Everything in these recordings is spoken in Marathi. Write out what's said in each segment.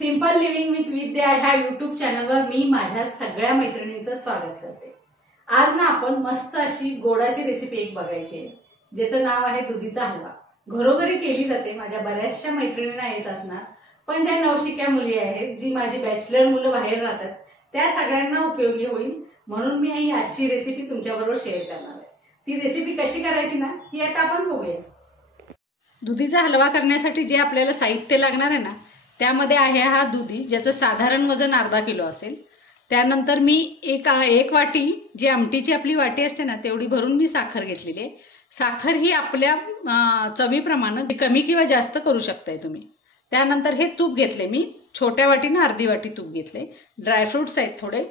सिंपल लिव्हिंग विथ विद्या ह्या युट्यूब चॅनलवर मी माझ्या सगळ्या मैत्रिणींचं स्वागत करते। आज ना आपण मस्त अशी गोडाची रेसिपी एक बघायची आहे, ज्याचं नाव आहे दुधीचा हलवा। घरोघरी केली जाते, माझ्या बऱ्याचशा मैत्रिणींना येत असणार, पण ज्या नवशिक्या मुली आहेत, जी माझी बॅचलर मुलं बाहेर राहतात, त्या सगळ्यांना उपयोगी होईल म्हणून मी ही आजची रेसिपी तुमच्याबरोबर शेअर करणार आहे। ती रेसिपी कशी करायची ना ती आता आपण बघूया। दुधीचा हलवा करण्यासाठी जे आपल्याला साहित्य लागणार आहे ना, त्यामध्ये आहे हा दुधी, ज्याचं साधारण वजन अर्धा किलो असेल। त्यानंतर मी एक वाटी, जी आमटीची आपली वाटी असते ना, तेवढी भरून मी साखर घेतलेली आहे। साखर ही आपल्या चवीप्रमाणे कमी किंवा जास्त करू शकताय तुम्ही। त्यानंतर हे तूप घेतले मी, छोट्या वाटीने अर्धी वाटी तूप घेतले। ड्रायफ्रुट्स आहेत थोडे,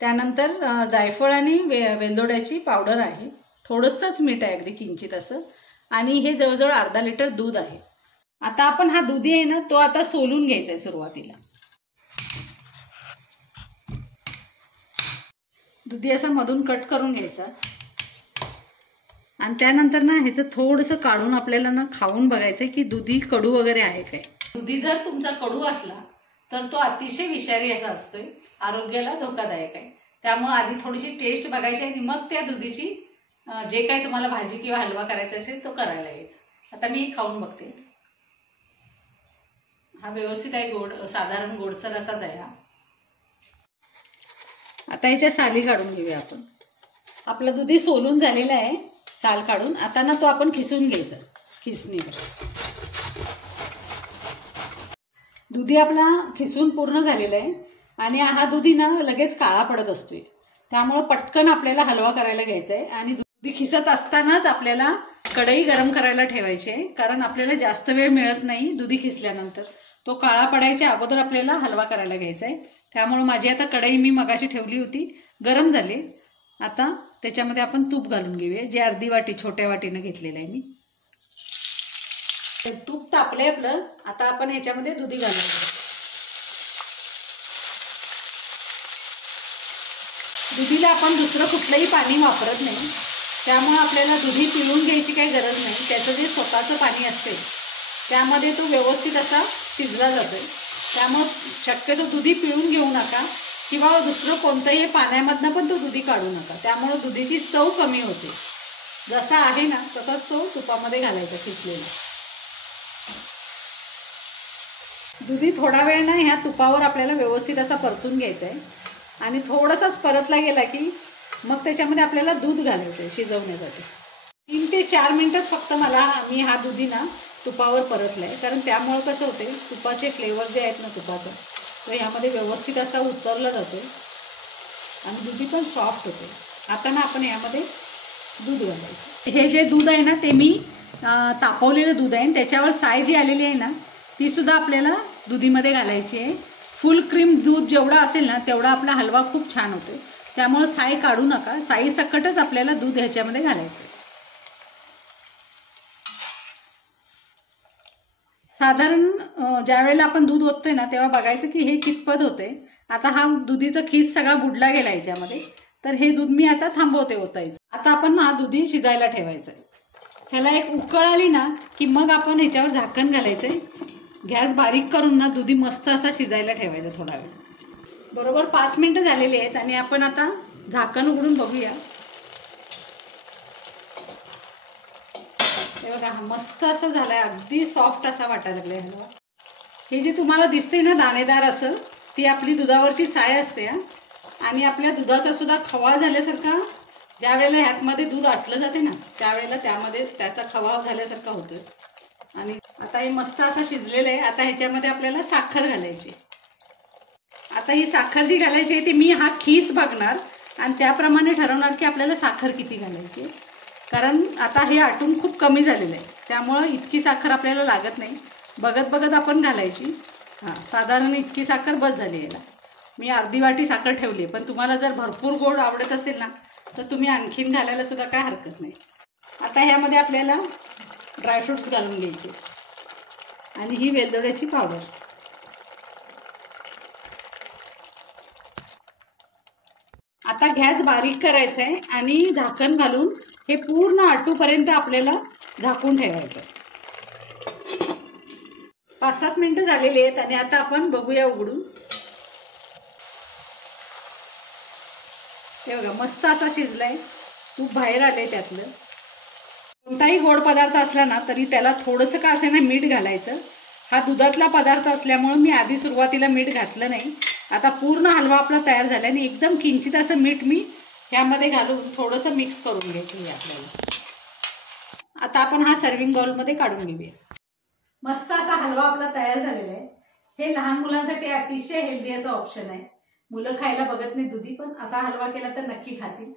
त्यानंतर जायफळ आणि वेलदोड्याची पावडर आहे, थोडंसंच मीठ आहे, अगदी किंचित असं, आणि हे जवळजवळ अर्धा लिटर दूध आहे। आता आपण हा दुधी आहे ना, तो आता सोलून घ्यायचा आहे सुरुवातीला। दुधी असा मधून कट करून घ्यायचा आणि त्यानंतर ना ह्याचं थोडंसं काढून आपल्याला ना खाऊन बघायचं की दुधी कडू वगैरे आहे काय। दुधी जर तुमचा कडू असला तर तो अतिशय विषारी असा असतोय, आरोग्याला धोकादायक आहे। त्यामुळे आधी थोडीशी टेस्ट बघायची आणि मग त्या दुधीची जे काही तुम्हाला भाजी किंवा हलवा करायचा असेल तो करायला यायचा। आता मी खाऊन बघते। हा व्यवस्थित आहे, गोड, साधारण गोडसर असाच आहे हा। आता याच्या साली काढून घेऊया आपण। आपलं दुधी सोलून झालेलं आहे, साल काढून। आता ना तो आपण खिसून घ्यायचा खिसणीवर। दुधी आपला खिसून पूर्ण झालेला आहे आणि हा दुधी ना लगेच काळा पडत असतोय, त्यामुळे पटकन आपल्याला हलवा करायला घ्यायचा आहे। आणि दुधी खिसत असतानाच आपल्याला कढई गरम करायला ठेवायची आहे, कारण आपल्याला जास्त वेळ मिळत नाही दुधी खिसल्यानंतर। तो काळा पडायच्या अगोदर आपल्याला हलवा करायला घ्यायचा आहे। त्यामुळे माझी आता कढई मी मगाशी ठेवली होती, गरम झाली। आता त्याच्यामध्ये आपण तूप घालून घेऊया, जे अर्धी वाटी छोट्या वाटीने घेतलेलं आहे मी। तूप तापलंय आपलं, आता आपण ह्याच्यामध्ये दुधी घालूया। दुधीला आपण दुसरं कुठलंही पाणी वापरत नाही, त्यामुळे आपल्याला दुधी पिळून घ्यायची काही गरज नाही। त्याचं जे स्वतःचं पाणी असते त्यामध्ये तो व्यवस्थित असा शिजला जातोय। त्यामुळे शक्यतो दुधी पिळून घेऊ नका किंवा दुसरं कोणत्याही पाण्यामधनं पण तो दुधी काढू नका, त्यामुळे दुधीची चव कमी होते। जसा आहे ना तसाच तो तुपामध्ये घालायचा खिसलेला। दुधी थोडा वेळ ना ह्या तुपावर आपल्याला व्यवस्थित असा परतून घ्यायचा आहे आणि थोडासाच परतला गेला की मग त्याच्यामध्ये आपल्याला दूध घालायचं आहे शिजवण्यासाठी। 3 ते 4 मिनिटच फक्त मी हा दुधी ना तुपावर परतलाय, कारण त्यामुळे कसं होते, तुपाचे फ्लेवर जे आहेत ना तुपाचं, तो ह्यामध्ये व्यवस्थित असा उतरला जातो आणि दुधी पण सॉफ्ट होते। आता ना आपण यामध्ये दूध घालायचं। हे जे दूध आहे ना ते मी तापवलेलं दूध आहे, त्याच्यावर साय जी आलेली आहे ना ती सुद्धा आपल्याला दुधीमध्ये घालायची आहे। फुल क्रीम दूध जेवढा असेल ना तेवढा आपला हलवा खूप छान होतो, त्यामुळे साय काढू नका, साई सकटच आपल्याला दूध ह्याच्यामध्ये घालायचं। साधारण ज्या वेळेला आपण दूध ओततोय ना तेव्हा बघायचं की हे कितपत होते। आता हा दुधीचा खीस सगळा बुडला गेला याच्यामध्ये, तर हे दूध मी आता थांबवते ओतायचं। आता आपण हा दुधी शिजायला ठेवायचा आहे। ह्याला एक उकळ आली ना की मग आपण ह्याच्यावर झाकण घालायचंय, गॅस बारीक करून ना दुधी मस्त असा शिजायला ठेवायचा थोडा वेळ। बरोबर 5 मिनिटं झालेली आहेत आणि आपण आता झाकण उघडून बघूया। हे बघा, मस्त असं झालंय, अगदी सॉफ्ट असा वाटायला लागलाय हलवा। हे जे तुम्हाला दिसते ना दाणेदार असं, ती आपली दुधावरची साय असते आणि आपल्या दुधाचा सुद्धा खवा झाल्यासारखा, ज्या वेळेला ह्यातमध्ये दूध आटलं जाते ना त्यावेळेला त्यामध्ये त्याचा खवा झाल्यासारखा होतोय। आणि आता हे मस्त असं शिजलेलं आहे। आता ह्याच्यामध्ये आपल्याला साखर घालायची। आता ही साखर जी घालायची आहे ती मी हा खीस बघणार आणि त्याप्रमाणे ठरवणार की आपल्याला साखर किती घालायची, कारण आता हे आटून खूप कमी झालेलं आहे, त्यामुळे इतकी साखर आपल्याला लागत नाही, बघत बघत आपण घालायची। साधारण इतकी साखर बस झाली याला। मी अर्धी वाटी साखर ठेवली, पण तुम्हाला जर भरपूर गोड आवडत असेल ना तर तुम्ही आणखीन घालायला सुद्धा काय हरकत नाही। आता ह्यामध्ये आपल्याला ड्रायफ्रुट्स घालून घ्यायचे आणि ही वेलदोड्याची पावडर। आता गॅस बारीक करायचा आहे आणि झाकण घालून हे पूर्ण आटूपर्यंत आपल्याला झाकून ठेवायचं। 5-7 मिनिटं झालेली आहेत आणि आता आपण बघूया उघडून. हे बघा मस्त असा शिजलाय, तूप बाहेर आलंय त्यातलं. कोणताही गोड पदार्थ असला ना तरी त्याला थोडंसं का असे ना मीठ घालायचं. हा दुधातला पदार्थ असल्यामुळे मी आधी सुरुवातीला मीठ घातलं नाही. आता पूर्ण हलवा आपला तयार झाला आणि एकदम किंचित असं मीठ मी यामध्ये घालून थोडंसं मिक्स करून घ्यायचं आपल्याला. आता आपण हा सर्विंग बाउलमध्ये काढून घेऊया. मस्त असा हलवा आपला तयार झालेला आहे. हे लहान मुलांसाठी अतिशय हेल्दी असं ऑप्शन आहे. मुलं खायला बघत नाही दुधी, पण असा हलवा केला तर नक्की खातील.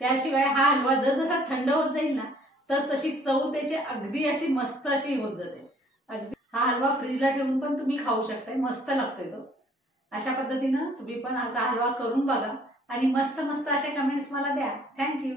त्याशिवाय हा हलवा जसा थंड होत जाईल ना तर तशी चव त्याची अगदी अशी मस्त अशी होत जाते. अगदी हा हलवा फ्रीजला ठेवून पण तुम्ही खाऊ शकताय, मस्त लागतोय तो. अशा पद्धतीनं तुम्ही पण असा हलवा करून बघा आणि मस्त मस्त अशा कमेंट्स मला द्या. थँक्यू.